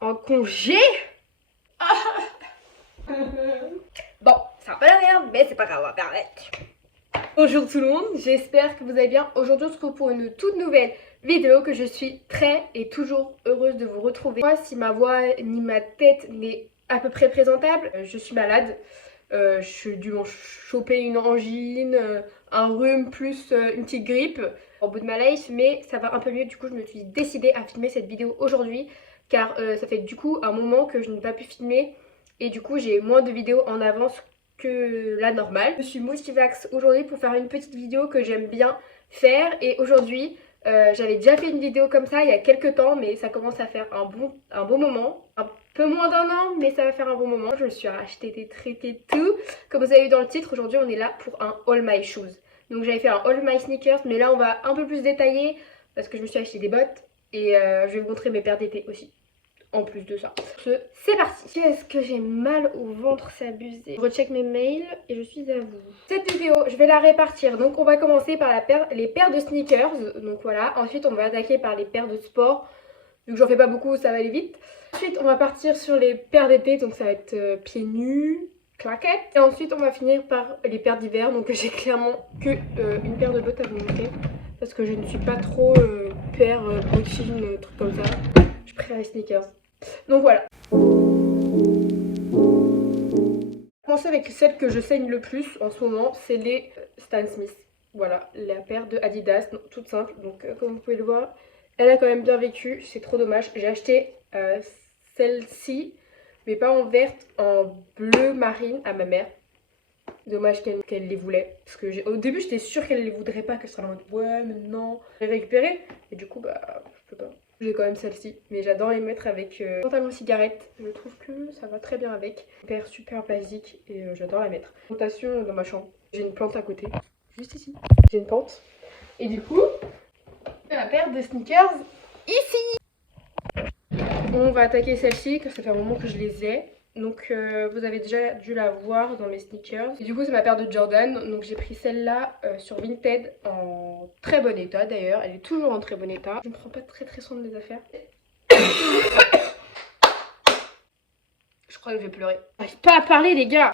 En congé? Bon, c'est un peu la merde, mais c'est pas grave, on va faire avec. Bonjour tout le monde, j'espère que vous allez bien. Aujourd'hui on se retrouve pour une toute nouvelle vidéo que je suis très et toujours heureuse de vous retrouver. Moi, si ma voix ni ma tête n'est à peu près présentable, je suis malade. Je suis dû m'en choper une angine, un rhume plus une petite grippe au bout de ma life, mais ça va un peu mieux. Du coup je me suis décidée à filmer cette vidéo aujourd'hui car ça fait du coup un moment que je n'ai pas pu filmer et du coup j'ai moins de vidéos en avance que la normale. Je suis Motivax aujourd'hui pour faire une petite vidéo que j'aime bien faire et aujourd'hui j'avais déjà fait une vidéo comme ça il y a quelques temps mais ça commence à faire un bon moment, un peu moins d'un an mais ça va faire un bon moment. Je me suis racheté des trucs et tout. Comme vous avez vu dans le titre, aujourd'hui on est là pour un All My Shoes. Donc j'avais fait un All My Sneakers mais là on va un peu plus détailler parce que je me suis acheté des bottes et je vais vous montrer mes paires d'été aussi. En plus de ça. C'est parti. Qu'est-ce que j'ai mal au ventre, c'est abusé. Je recheck mes mails et je suis à vous. Cette vidéo, je vais la répartir. Donc on va commencer par les paires de sneakers. Donc voilà. Ensuite on va attaquer par les paires de sport. Vu que j'en fais pas beaucoup, ça va aller vite. Ensuite on va partir sur les paires d'été. Donc ça va être pieds nus, claquettes. Et ensuite on va finir par les paires d'hiver. Donc j'ai clairement que une paire de bottes à vous montrer. Parce que je ne suis pas trop paire bottine, truc comme ça. Je préfère les sneakers. Donc voilà. Commencer avec celle que je saigne le plus en ce moment, c'est les Stan Smith. Voilà, la paire de Adidas, toute simple. Donc comme vous pouvez le voir, elle a quand même bien vécu, c'est trop dommage. J'ai acheté celle-ci, mais pas en verte, en bleu marine à ma mère. Dommage qu'elle les voulait. Parce que au début j'étais sûre qu'elle les voudrait pas, qu'elle serait en mode ouais mais non. J'ai récupéré et du coup bah je peux pas. J'ai quand même celle-ci, mais j'adore les mettre avec pantalon cigarette. Je trouve que ça va très bien avec. Une paire super basique et j'adore la mettre. Rotation dans ma chambre. J'ai une plante à côté, juste ici. J'ai une plante. Et du coup, la paire de sneakers ici. On va attaquer celle-ci, car ça fait un moment que je les ai. Donc vous avez déjà dû la voir dans mes sneakers. Et du coup c'est ma paire de Jordan. Donc j'ai pris celle-là sur Vinted en très bon état d'ailleurs. Elle est toujours en très bon état. Je ne prends pas très soin de mes affaires. Je crois que je vais pleurer. J'arrive pas à parler les gars.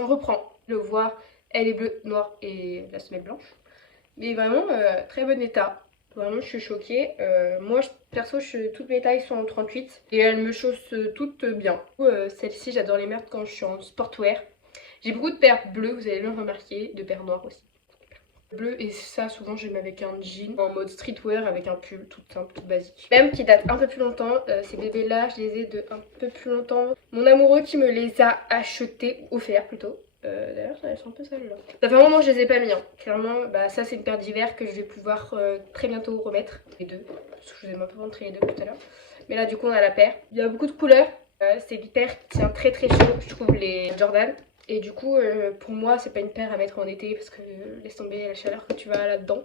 On reprend. Le voir, elle est bleue, noire et la semelle blanche. Mais vraiment très bon état. Vraiment je suis choquée. Moi perso toutes mes tailles sont en 38 et elles me chaussent toutes bien. Celle-ci j'adore les mettre quand je suis en sportwear. J'ai beaucoup de paires bleues, vous allez le remarquer, de paires noires aussi. Bleu et ça souvent je les mets avec un jean en mode streetwear avec un pull tout simple, tout basique. Même qui date un peu plus longtemps, ces bébés là je les ai de un peu plus longtemps. Mon amoureux qui me les a achetés, offerts plutôt. D'ailleurs elles sont un peu sales là. Ça fait un moment que je les ai pas mis hein. Clairement bah, ça c'est une paire d'hiver que je vais pouvoir très bientôt remettre. Les deux, parce que je vous ai un peu montré les deux tout à l'heure. Mais là du coup on a la paire. Il y a beaucoup de couleurs. C'est une paire qui tient très chaud je trouve les Jordan. Et du coup, pour moi, c'est pas une paire à mettre en été parce que laisse tomber la chaleur que tu vas là-dedans.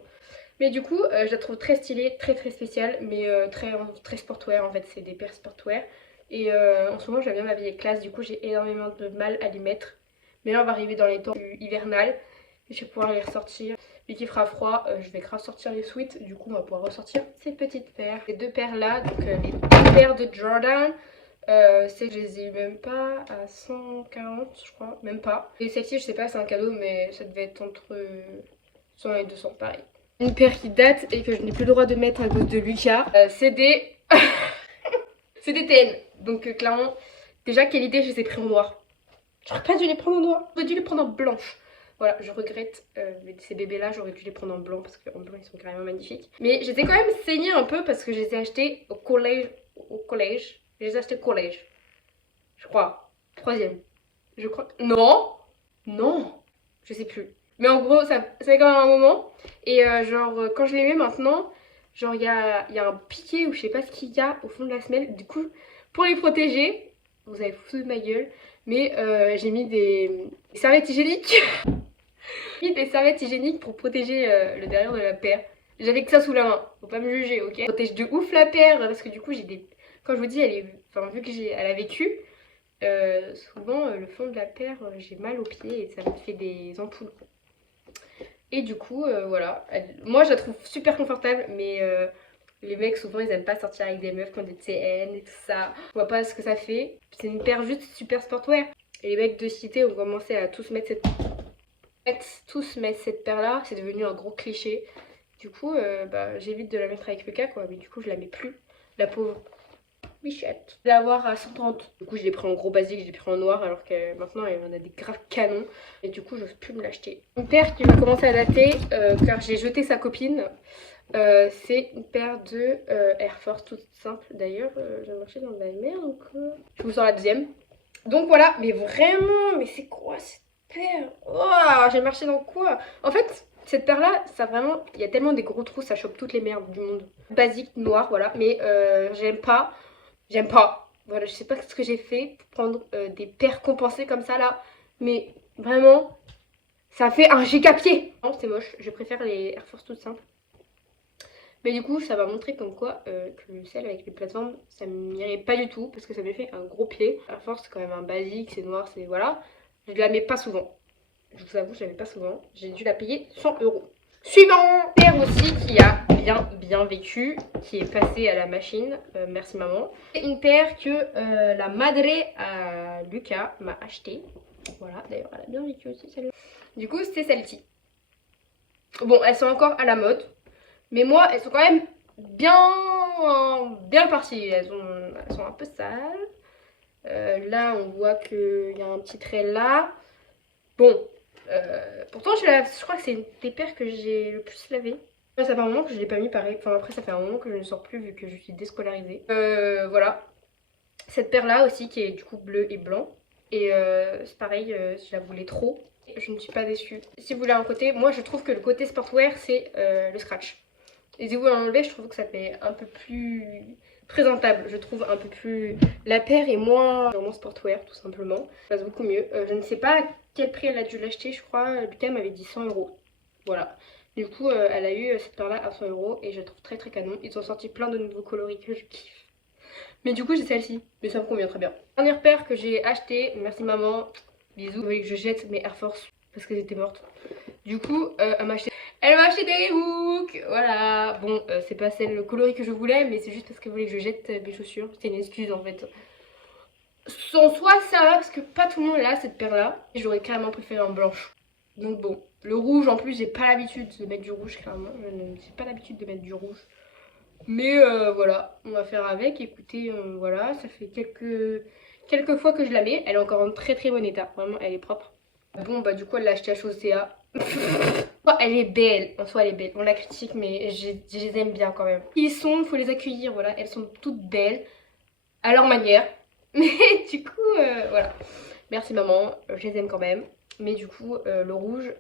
Mais du coup, je la trouve très stylée, très spéciale, mais très sportwear en fait, c'est des paires sportwear. Et en ce moment, j'aime bien m'habiller classe, du coup, j'ai énormément de mal à les mettre. Mais là, on va arriver dans les temps hivernales, et je vais pouvoir les ressortir. Vu qu'il fera froid, je vais grave sortir les sweats, du coup, on va pouvoir ressortir ces petites paires. Ces deux paires là, donc les deux paires de Jordan. C'est que je les ai eu même pas à 140 je crois, même pas. Et celle-ci je sais pas c'est un cadeau mais ça devait être entre 100 et 200 pareil. Une paire qui date et que je n'ai plus le droit de mettre à cause de Lucas, c'est des... c'est des TN. Donc clairement, déjà quelle idée je les ai pris en noir. J'aurais pas dû les prendre en noir, j'aurais dû les prendre en blanche. Voilà, je regrette ces bébés là, j'aurais dû les prendre en blanc parce qu'en blanc ils sont carrément magnifiques. Mais je les ai quand même saignés un peu parce que je les ai achetés au collège. Je les ai achetés au collège. Je crois. Troisième. Je crois. Non. Non. Je sais plus. Mais en gros, ça fait quand même un moment. Et quand je les mets maintenant, genre, il y a un piqué ou je sais pas ce qu'il y a au fond de la semelle. Du coup, pour les protéger, vous avez foutu de ma gueule. Mais j'ai mis des serviettes hygiéniques. J'ai mis des serviettes hygiéniques pour protéger le derrière de la paire. J'avais que ça sous la main. Faut pas me juger, ok? Protège de ouf la paire parce que du coup, j'ai des. Quand je vous dis, vu que elle a vécu. Souvent le fond de la paire j'ai mal aux pieds et ça me fait des ampoules et du coup voilà moi je la trouve super confortable mais Les mecs souvent ils aiment pas sortir avec des meufs qui ont des TN et tout ça. Je vois pas ce que ça fait. C'est une paire juste super sportwear. Et les mecs de cité ont commencé à tous mettre cette paire là. C'est devenu un gros cliché. Du coup j'évite de la mettre avec Lucas quoi. Mais du coup je la mets plus. La pauvre Michette. Je vais l'avoir à 130. Du coup je l'ai pris en gros basique, je l'ai pris en noir alors que maintenant il y en a des graves canons. Et du coup j'ose plus me l'acheter. Une paire qui va commencer à dater car j'ai jeté sa copine. C'est une paire de Air Force toute simple. D'ailleurs, j'ai marché dans de la merde donc je vous sors la deuxième. Donc voilà, mais vraiment, mais c'est quoi cette paire? Oh, j'ai marché dans quoi? En fait, cette paire là, ça vraiment, il y a tellement des gros trous, ça chope toutes les merdes du monde. Basique, noir, voilà, mais j'aime pas. J'aime pas. Voilà, je sais pas ce que j'ai fait pour prendre des paires compensées comme ça là, mais vraiment, ça fait un giga pied. Non, c'est moche, je préfère les Air Force toutes simples. Mais du coup, ça m'a montré comme quoi que celle avec les plateformes, ça m'irait pas du tout parce que ça m'ait fait un gros pied. Air Force, c'est quand même un basique, c'est noir, c'est voilà. Je la mets pas souvent. Je vous avoue, je la mets pas souvent. J'ai dû la payer 100 €. Suivant, paire aussi qui a bien vécu, qui est passée à la machine. Merci maman. C'est une paire que la madre à Lucas m'a acheté. Voilà, d'ailleurs, elle a bien vécu aussi celle-là. Du coup, c'est celle-ci. Bon, elles sont encore à la mode. Mais moi, elles sont quand même bien parties. Elles sont un peu sales. Là, on voit qu'il y a un petit trait là. Bon, pourtant, je crois que c'est une des paires que j'ai le plus lavé. Ça fait un moment que je ne l'ai pas mis pareil. Enfin, après, ça fait un moment que je ne sors plus vu que je suis déscolarisée. Voilà. Cette paire-là aussi qui est du coup bleu et blanc. Et c'est pareil, je la voulais trop. Je ne suis pas déçue. Si vous voulez un côté, moi je trouve que le côté sportwear c'est le scratch. Et si vous l'enlevez, je trouve que ça fait un peu plus présentable. Je trouve un peu plus... La paire est moins vraiment sportwear tout simplement. Ça passe beaucoup mieux. Je ne sais pas à quel prix elle a dû l'acheter, je crois. Lucas m'avait dit 100 €. Voilà. Du coup, elle a eu cette paire là à 100 € et je la trouve très très canon. Ils ont sorti plein de nouveaux coloris que je kiffe. Mais du coup, j'ai celle-ci. Mais ça me convient très bien. Dernière paire que j'ai achetée. Merci maman. Bisous. Vous voyez que je jette mes Air Force parce qu'elles étaient mortes. Du coup, elle m'a acheté des Reebok. Voilà. Bon, c'est pas le coloris que je voulais, mais c'est juste parce qu'elle voulait que je jette mes chaussures. C'était une excuse en fait. En soi, ça va parce que pas tout le monde a cette paire-là. J'aurais carrément préféré en blanche. Donc bon, le rouge en plus, j'ai pas l'habitude de mettre du rouge clairement. Je n'ai pas l'habitude de mettre du rouge. Mais voilà, on va faire avec. Écoutez, voilà, ça fait quelques fois que je la mets. Elle est encore en très très bon état. Vraiment, elle est propre. Bon, bah du coup, elle l'a achetée à Chaussea. Elle est belle, en soi elle est belle. On la critique, mais je les aime bien quand même. Ils sont, faut les accueillir, voilà. Elles sont toutes belles, à leur manière. Mais du coup, voilà. Merci maman, je les aime quand même. Mais du coup, le rouge,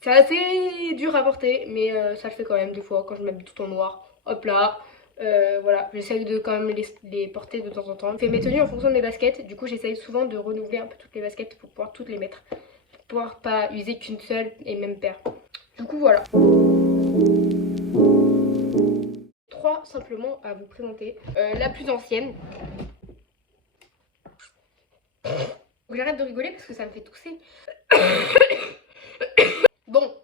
c'est assez dur à porter, mais ça le fait quand même des fois quand je m'habille tout en noir. Hop là, voilà, j'essaye de quand même les porter de temps en temps. Je fais mes tenues en fonction de mes baskets, du coup j'essaye souvent de renouveler un peu toutes les baskets pour pouvoir toutes les mettre. Pour pouvoir pas user qu'une seule et même paire. Du coup voilà. 3 simplement à vous présenter. La plus ancienne. J'arrête de rigoler parce que ça me fait tousser. Bon,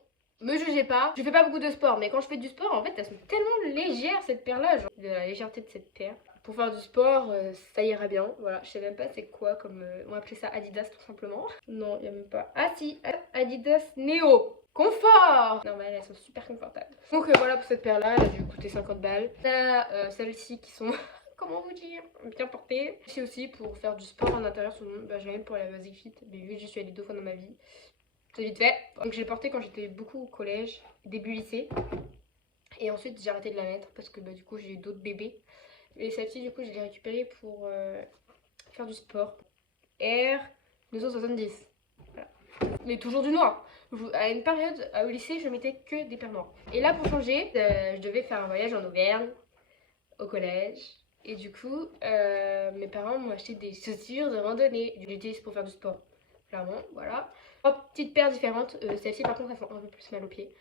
me jugez pas, je fais pas beaucoup de sport, mais quand je fais du sport, en fait, elles sont tellement légères cette paire-là, genre de la légèreté de cette paire. Pour faire du sport, ça ira bien. Voilà, je sais même pas c'est quoi comme... on va appeler ça Adidas tout simplement. Non, il y a même pas... Ah si, Adidas Neo Confort. Non mais elles sont super confortables. Donc voilà pour cette paire-là, elle a dû coûter 50 balles. Là, celles-ci qui sont... Comment vous dire, bien portées. C'est aussi pour faire du sport en intérieur, j'ai même pour la Basic Fit, mais vu que j'y suis allée 2 fois dans ma vie, c'est vite fait. Donc je l'ai portée quand j'étais beaucoup au collège, début lycée. Et ensuite j'ai arrêté de la mettre parce que du coup j'ai eu d'autres bébés. Et celle-ci du coup je l'ai récupérée pour faire du sport. Air 270. Voilà. Mais toujours du noir. À une période au lycée je mettais que des paires noires. Et là pour changer, je devais faire un voyage en Auvergne au collège. Et du coup mes parents m'ont acheté des chaussures de randonnée. Je l'utilise pour faire du sport. Clairement, voilà. 3 petites paires différentes. Celles-ci par contre elles font un peu plus mal aux pieds.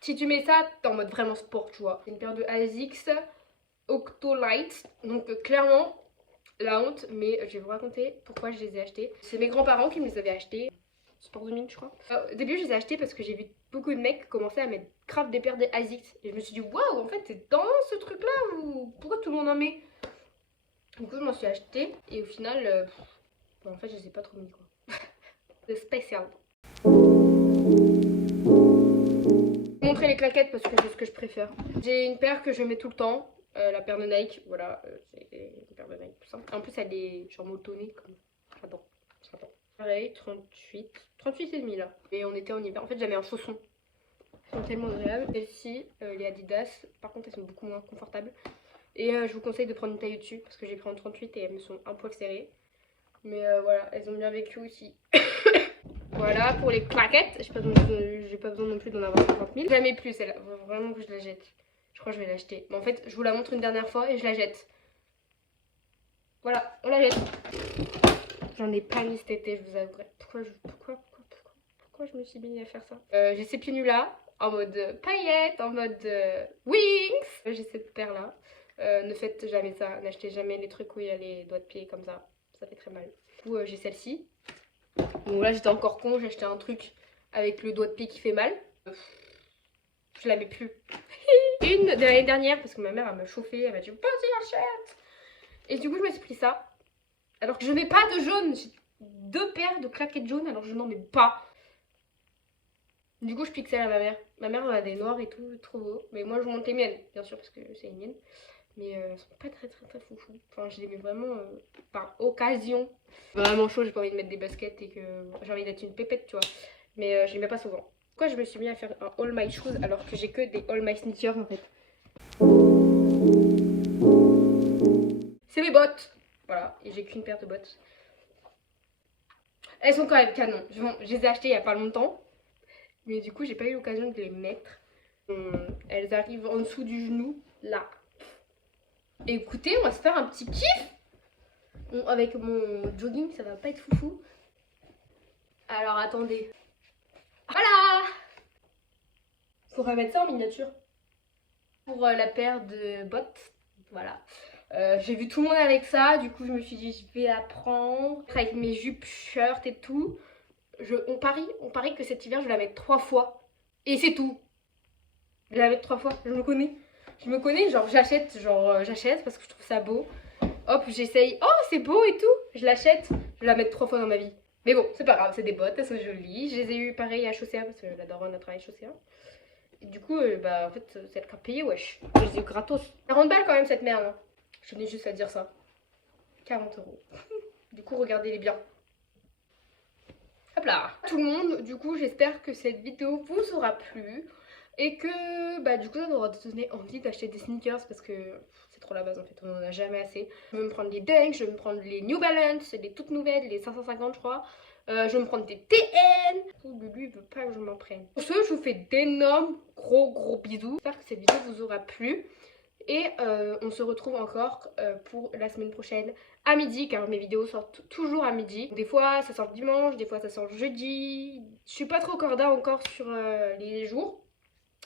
Si tu mets ça, t'es en mode vraiment sport, tu vois. C'est une paire de ASICS Octolight. Donc clairement, la honte, mais je vais vous raconter pourquoi je les ai achetées. C'est mes grands-parents qui me les avaient achetées. Sport 2000 je crois. Au début je les ai achetés parce que j'ai vu beaucoup de mecs commencer à mettre grave des paires des ASICS. Et je me suis dit waouh, en fait c'est dans ce truc là ou pourquoi tout le monde en met. Du coup je m'en suis acheté et au final en fait je les ai pas trop mis quoi. C'est spécial. Montrer les claquettes parce que c'est ce que je préfère. J'ai une paire que je mets tout le temps, la paire de Nike, voilà, c'est une paire de Nike tout simple. En plus elle est genre motonnée comme j'adore. Pareil, 38 et demi là. Et on était en hiver, en fait j'avais un chausson. Elles sont tellement agréables. Celles-ci, les Adidas, par contre elles sont beaucoup moins confortables. Et je vous conseille de prendre une taille au-dessus parce que j'ai pris en 38 et elles me sont un poil serrées. Mais voilà, elles ont bien vécu aussi. Voilà pour les claquettes. J'ai pas besoin non plus d'en avoir 50 000. Je la mets plus celle-là, vraiment que je la jette. Je crois que je vais l'acheter. Mais en fait, je vous la montre une dernière fois et je la jette. Voilà, on la jette. J'en ai pas mis cet été, je vous avouerai. Pourquoi je me suis mis à faire ça j'ai ces pieds nus là, en mode paillettes, en mode wings. J'ai cette paire là. Ne faites jamais ça, n'achetez jamais les trucs où il y a les doigts de pied comme ça. Ça fait très mal. Du coup, j'ai celle-ci. Donc là, j'étais encore con, j'ai acheté un truc avec le doigt de pied qui fait mal. Je la mets plus. Une de l'année dernière, parce que ma mère, elle m'a chauffé, elle m'a dit vas-y, achète. Et du coup, je me suis pris ça. Alors que je n'ai pas de jaune. J'ai 2 paires de claquettes jaunes, alors je n'en mets pas. Du coup, je pique celle à ma mère. Ma mère, elle a des noirs et tout, trop beau. Mais moi, je monte les miennes, bien sûr, parce que c'est les miennes. Mais elles sont pas très foufou. Enfin, je les mets vraiment par occasion. Vraiment chaud, j'ai pas envie de mettre des baskets et que j'ai envie d'être une pépette, tu vois. Mais je les mets pas souvent. Pourquoi je me suis mis à faire un all my shoes alors que j'ai que des all my sneakers en fait. C'est mes bottes. Voilà, et j'ai qu'une paire de bottes. Elles sont quand même canon. Je les ai achetées il y a pas longtemps. Mais du coup, j'ai pas eu l'occasion de les mettre. Elles arrivent en dessous du genou, là. Et écoutez, on va se faire un petit kiff. Bon, avec mon jogging, ça va pas être foufou. Alors attendez. Voilà. Faut remettre ça en miniature. Pour la paire de bottes. Voilà. J'ai vu tout le monde avec ça. Du coup, je me suis dit, je vais la prendre. Avec mes jupes, shirts et tout. On parie que cet hiver, je vais la mettre 3 fois. Et c'est tout. Je vais la mettre 3 fois. Je me connais, genre j'achète parce que je trouve ça beau. Hop, j'essaye. Oh, c'est beau et tout. Je l'achète. Je vais la mettre 3 fois dans ma vie. Mais bon, c'est pas grave, c'est des bottes, elles sont jolies. Je les ai eu pareil à Chaussea parce que la daronne a travaillé à Chaussea. Et du coup, bah en fait, c'est elle qui a payé, wesh. Je les ai eu gratos. 40 balles quand même cette merde. Hein. Je tenais juste à dire ça. 40 €. Du coup, regardez-les bien. Hop là. Tout le monde, du coup, j'espère que cette vidéo vous aura plu. Et que bah du coup ça aura donné envie d'acheter des sneakers parce que c'est trop la base en fait, on en a jamais assez. Je vais me prendre les Dunk, je vais me prendre les New Balance, les toutes nouvelles, les 550 je crois. Je vais me prendre des TN. Lui il veut pas que je m'en prenne. Pour ce, je vous fais d'énormes gros bisous. J'espère que cette vidéo vous aura plu. Et on se retrouve encore pour la semaine prochaine à midi, car mes vidéos sortent toujours à midi. Des fois ça sort dimanche, des fois ça sort jeudi. Je suis pas trop corda encore sur les jours.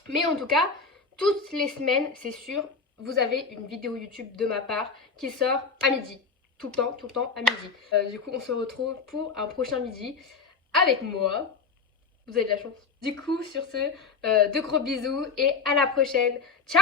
Mais en tout cas, toutes les semaines, c'est sûr, vous avez une vidéo YouTube de ma part qui sort à midi. Tout le temps à midi. Du coup, on se retrouve pour un prochain midi avec moi. Vous avez de la chance. Du coup, sur ce, de gros bisous et à la prochaine. Ciao!